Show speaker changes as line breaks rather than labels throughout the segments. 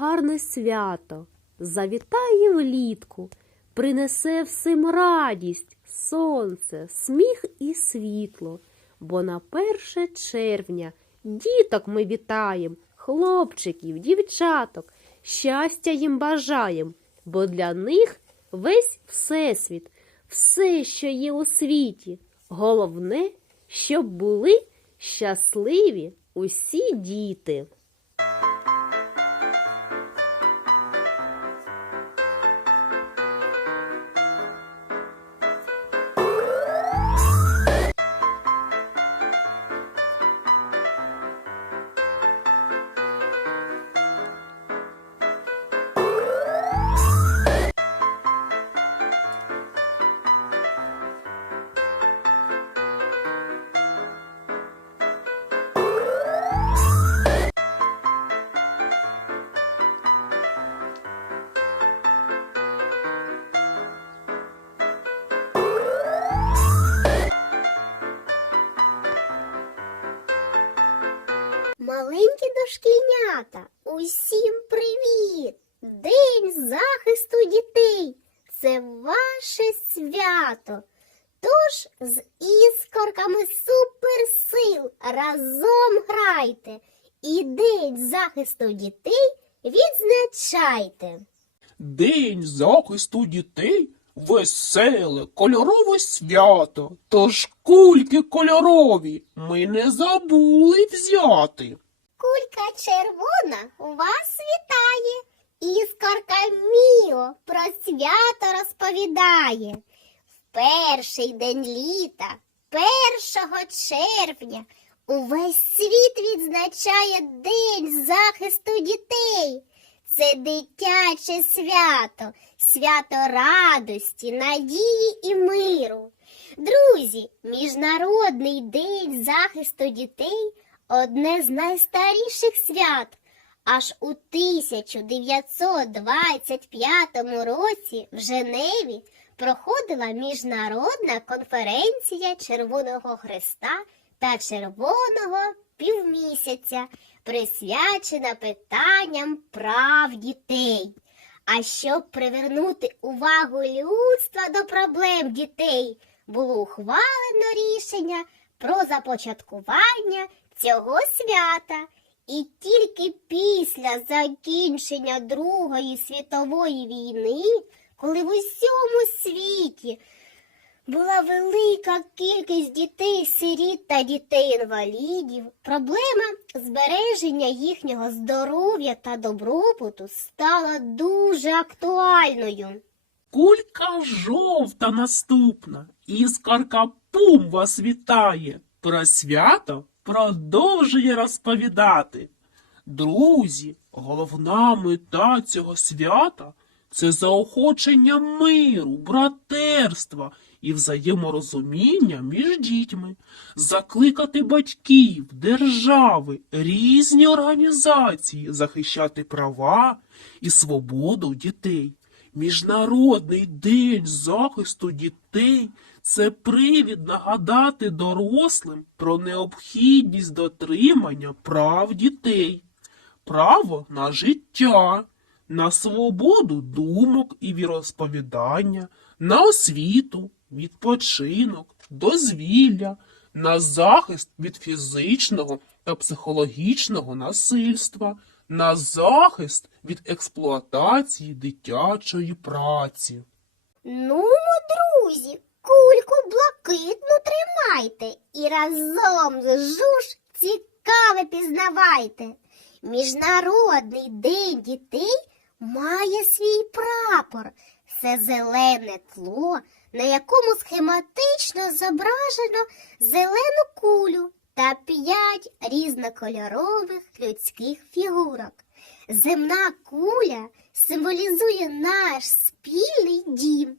гарне свято, завітає влітку, принесе всім радість, сонце, сміх і світло, бо на перше червня діток ми вітаєм, хлопчиків, дівчаток, щастя їм бажаєм, бо для них весь всесвіт, все, що є у світі, головне, щоб були щасливі усі діти.
Дошкільнята, усім привіт! День захисту дітей. Це ваше свято. Тож з іскорками суперсил разом грайте і День захисту дітей відзначайте.
День захисту дітей веселе, кольорове свято. Тож кульки кольорові ми не забули взяти.
Кулька червона вас вітає, іскорка Міо про свято розповідає. В перший день літа, першого червня, увесь світ відзначає День захисту дітей. Це дитяче свято, свято радості, надії і миру. Друзі, Міжнародний день захисту дітей одне з найстаріших свят. Аж у 1925 році в Женеві проходила міжнародна конференція Червоного Христа та Червоного півмісяця, присвячена питанням прав дітей. А щоб привернути увагу людства до проблем дітей, було ухвалено рішення про започаткування цього свята. І тільки після закінчення Другої світової війни, коли в усьому світі була велика кількість дітей сиріт та дітей-інвалідів, проблема збереження їхнього здоров'я та добробуту стала дуже актуальною.
Кулька жовта наступна. Іскорка пум вас вітає. Про свято продовжує розповідати. Друзі, головна мета цього свята це заохочення миру, братерства і взаєморозуміння між дітьми, закликати батьків, держави, різні організації захищати права і свободу дітей. Міжнародний день захисту дітей це привід нагадати дорослим про необхідність дотримання прав дітей, право на життя, на свободу думок і віросповідання, на освіту, відпочинок, дозвілля, на захист від фізичного та психологічного насильства, на захист від експлуатації дитячої праці.
Ну, друзі, кульку блакитну тримайте і разом з жуж цікаве пізнавайте. Міжнародний день дітей має свій прапор. Це зелене тло, на якому схематично зображено зелену кулю та п'ять різнокольорових людських фігурок. Земна куля символізує наш спільний дім,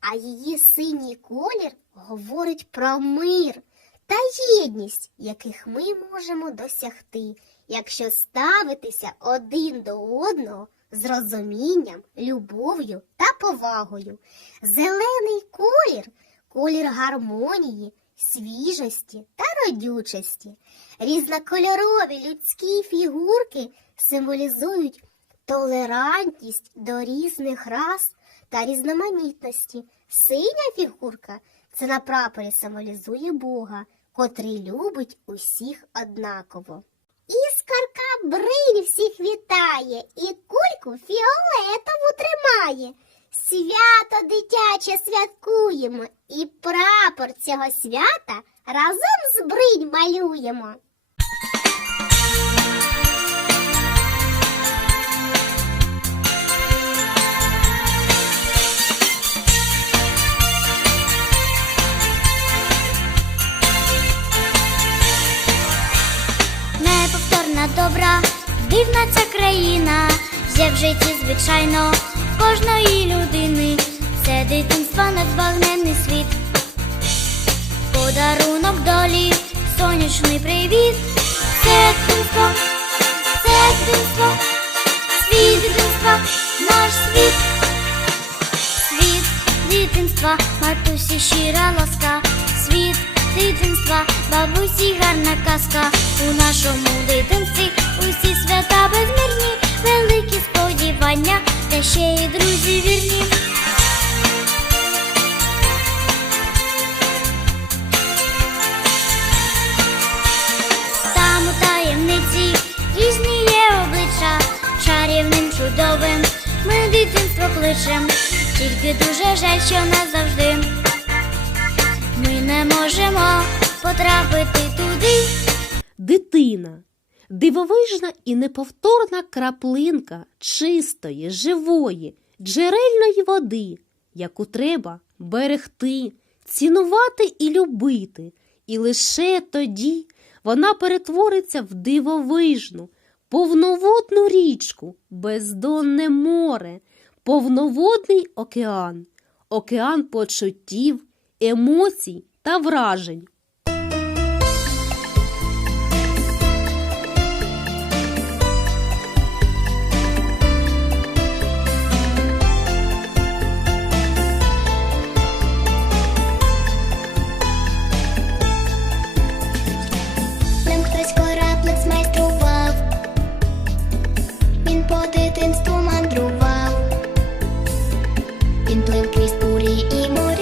а її синій колір говорить про мир та єдність, яких ми можемо досягти, якщо ставитися один до одного з розумінням, любов'ю та повагою. Зелений колір колір гармонії, свіжості та родючості. Різнокольорові людські фігурки символізують толерантність до різних рас та різноманітності. Синя фігурка це на прапорі символізує Бога, котрий любить усіх однаково. Іскорка бриль всіх вітає і кульку фіолетову тримає. Свято дитяче святкуємо і прапор цього свята разом з бринь малюємо.
Дивна ця країна, є в житті, звичайно, кожної людини. Це дитинство надбагненний світ. Подарунок долі, сонячний привіт. Це дитинство, це дитинство, світ дитинства, наш світ. Світ дитинства, матусі щира ласка, світ дитинства, бабусі гарна казка. У нашому дитинстві свята безмірні, великі сподівання, та ще й друзі вірні. Там у таємниці різні є обличчя, чарівним, чудовим ми дитинство кличем, тільки дуже жаль, що назавжди ми не можемо потрапити туди.
Дитина. Дивовижна і неповторна краплинка чистої, живої, джерельної води, яку треба берегти, цінувати і любити. І лише тоді вона перетвориться в дивовижну, повноводну річку, бездонне море, повноводний океан, океан почуттів, емоцій та вражень. Uri Imori